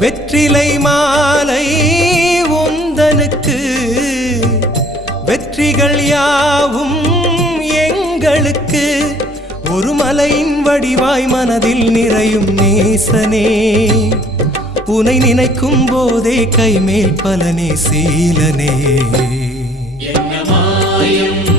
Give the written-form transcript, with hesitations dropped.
வெற்றிலை மாலை உந்தனுக்கு வெற்றிகள் யாவும் எங்களுக்கு ஒரு மலையின் வடிவாய் மனதில் நிறையும் நேசனே உனை நினைக்கும் போதே கைமேல் பலனே சீலனே என்ன மாயம்